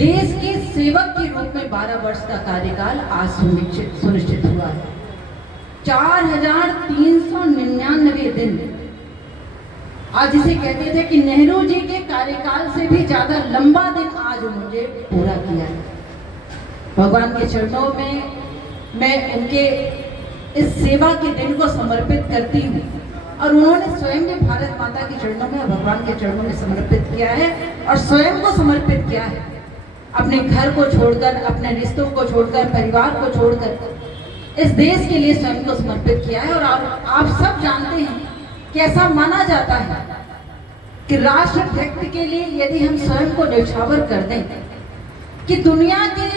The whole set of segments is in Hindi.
देश के सेवक के रूप में 12 वर्ष का कार्यकाल आज सुनिश्चित हुआ है। 4399 दिन, आज जिसे कहते थे कि नेहरू जी के कार्यकाल से भी ज्यादा लंबा दिन आज उन्होंने पूरा किया है। भगवान के चरणों में मैं उनके इस सेवा के दिन को समर्पित करती हूँ और उन्होंने स्वयं भी भारत माता के चरणों में और भगवान के चरणों में समर्पित किया है और स्वयं को समर्पित किया है। अपने घर को छोड़कर, अपने रिश्तों को छोड़कर, परिवार को छोड़कर इस देश के लिए स्वयं को समर्पित किया है। और आप सब जानते हैं कि ऐसा माना जाता है कि राष्ट्रभक्त के लिए यदि हम स्वयं को न्यौछावर कर दें कि दुनिया के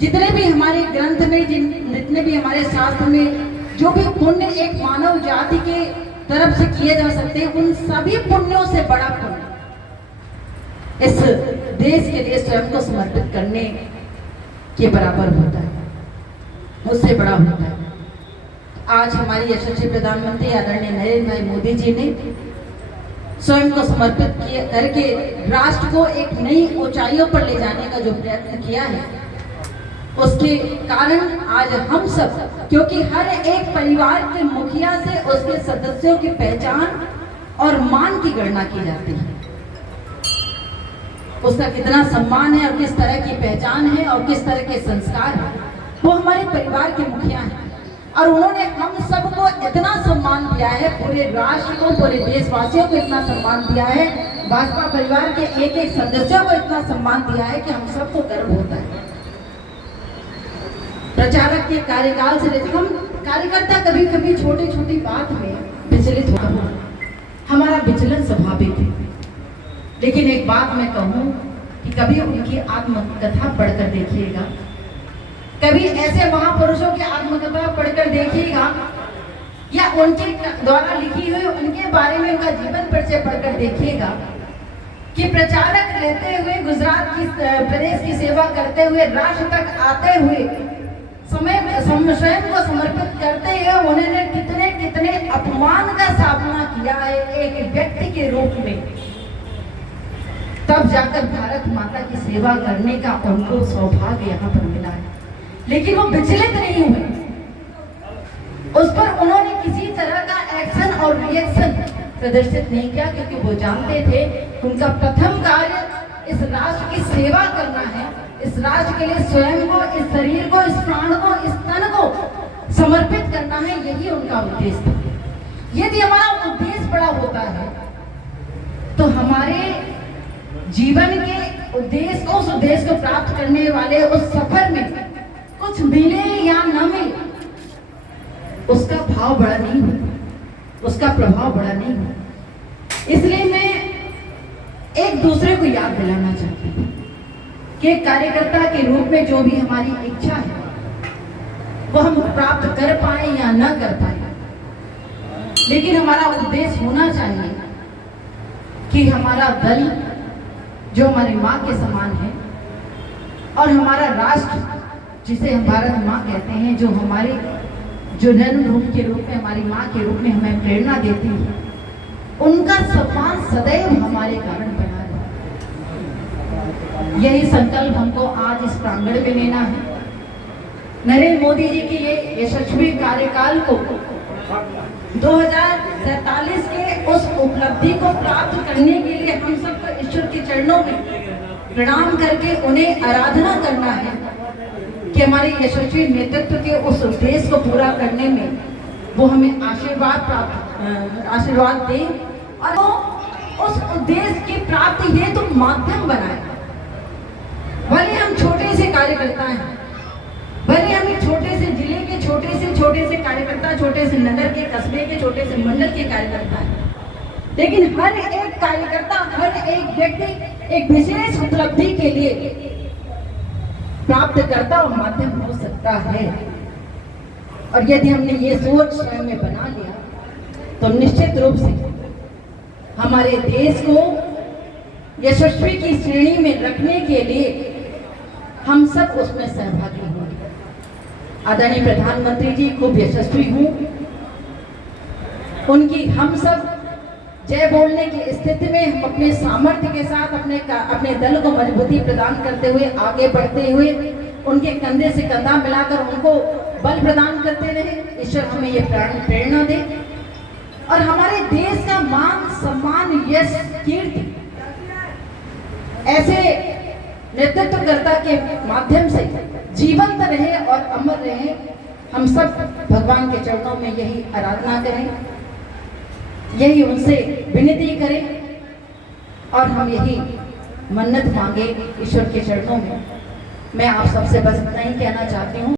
जितने भी हमारे ग्रंथ में, जितने भी हमारे शास्त्र में जो भी पुण्य एक मानव जाति के तरफ से किए जा सकते हैं, उन सभी पुण्यों से बड़ा पुण्य इस देश के लिए स्वयं को समर्पित करने के बराबर होता है, उससे बड़ा होता है। आज हमारी यशस्वी प्रधानमंत्री आदरणीय नरेंद्र भाई मोदी जी ने स्वयं को समर्पित करके राष्ट्र को एक नई ऊंचाइयों पर ले जाने का जो प्रयत्न किया है, उसके कारण आज हम सब, क्योंकि हर एक परिवार के मुखिया से उसके सदस्यों की पहचान और मान की गणना की जाती है, उसका कितना सम्मान है और किस तरह की पहचान है और किस तरह के संस्कार है, वो हमारे परिवार के मुखिया हैं। और उन्होंने हम सबको इतना सम्मान दिया है, पूरे राष्ट्र को, पूरे देशवासियों को इतना सम्मान दिया है, भाजपा परिवार के एक एक सदस्यों को इतना सम्मान दिया है कि हम सबको गर्व होता है। प्रचारक के कार्यकाल से हम कार्यकर्ता कभी कभी छोटी छोटी बात में विचलित होता है, हमारा विचलन स्वाभाविक है। लेकिन एक बात मैं कहूँ कि कभी उनकी आत्मकथा पढ़कर देखिएगा, कभी ऐसे महापुरुषों की आत्मकथा पढ़कर देखिएगा या उनके द्वारा लिखी हुई उनके बारे में उनका जीवन परिचय पढ़कर देखिएगा कि प्रचारक लेते हुए, गुजरात की प्रदेश की सेवा करते हुए, राष्ट्र तक आते हुए, समय में स्वयं को समर्पित करते हुए उन्होंने कितने कितने अपमान का सामना किया है एक व्यक्ति के रूप में, तब जाकर भारत माता की सेवा करने का उनको सौभाग्य यहाँ पर मिला है। लेकिन वो विचलित नहीं हुए, उस पर उन्होंने किसी तरह का एक्शन और रिएक्शन प्रदर्शित नहीं किया, क्योंकि वो जानते थे उनका प्रथम कार्य इस राष्ट्र की सेवा करना है, इस राष्ट्र के लिए स्वयं को, इस शरीर को, इस प्राण को, इस तन को समर्पित करना है, यही उनका उद्देश्य था। यदि हमारा उद्देश्य बड़ा होता है तो हमारे जीवन के उद्देश्य को, उस उद्देश्य को प्राप्त करने वाले उस सफर में कुछ मिले या न मिले, उसका भाव बड़ा नहीं होता, उसका प्रभाव बड़ा नहीं होता। इसलिए मैं एक दूसरे को याद दिलाना चाहती हूँ कि कार्यकर्ता के रूप में जो भी हमारी इच्छा है वो हम प्राप्त कर पाए या न कर पाए, लेकिन हमारा उद्देश्य होना चाहिए कि हमारा दल जो हमारी माँ के समान है और हमारा राष्ट्र जिसे हम भारत माँ कहते हैं, जो हमारे जो जन्मभूमि के रूप में, हमारी माँ के रूप में हमें प्रेरणा देती है, उनका सम्मान सदैव हमारे कारण बना रहे। यही संकल्प हमको आज इस प्रांगण में लेना है। नरेंद्र मोदी जी के ये यशस्वी कार्यकाल को 2047 के उस उपलब्धि को प्राप्त करने के लिए हम सबको ईश्वर के चरणों में प्रणाम करके उन्हें आराधना करना है कि हमारे यशस्वी नेतृत्व के उस उद्देश्य को पूरा करने में वो हमें आशीर्वाद दें और वो उस उद्देश्य की प्राप्ति हेतु तो माध्यम बनाए। भले हम छोटे से कार्यकर्ता हैं, भले हम एक छोटे से जिले के छोटे से कार्यकर्ता, छोटे से नगर के, कस्बे के, छोटे से मंडल के कार्यकर्ता हैं, लेकिन हर एक कार्यकर्ता, हर एक व्यक्ति एक विशेष उपलब्धि के लिए प्राप्तकर्ता और माध्यम हो सकता है। और यदि हमने ये सोच स्वयं में बना लिया तो निश्चित रूप से हमारे देश को यशस्वी की श्रेणी में रखने के लिए हम सब उसमें सहभागी होंगे। आदरणीय प्रधानमंत्री जी खूब यशस्वी हूँ, उनकी हम सब जय बोलने की स्थिति में हम अपने सामर्थ्य के साथ अपने दल को मजबूती प्रदान करते हुए आगे बढ़ते हुए उनके कंधे से कंधा मिलाकर उनको बल प्रदान करते रहे। ईश्वर हमें ये प्रेरणा दे और हमारे देश का मान सम्मान यश कीर्ति ऐसे नेतृत्वकर्ता के माध्यम से जीवंत रहे और अमर रहे। हम सब भगवान के चरणों में यही आराधना करें, यही उनसे विनती करें और हम यही मन्नत मांगे ईश्वर के चरणों में। मैं आप सबसे बस इतना ही कहना चाहती हूँ।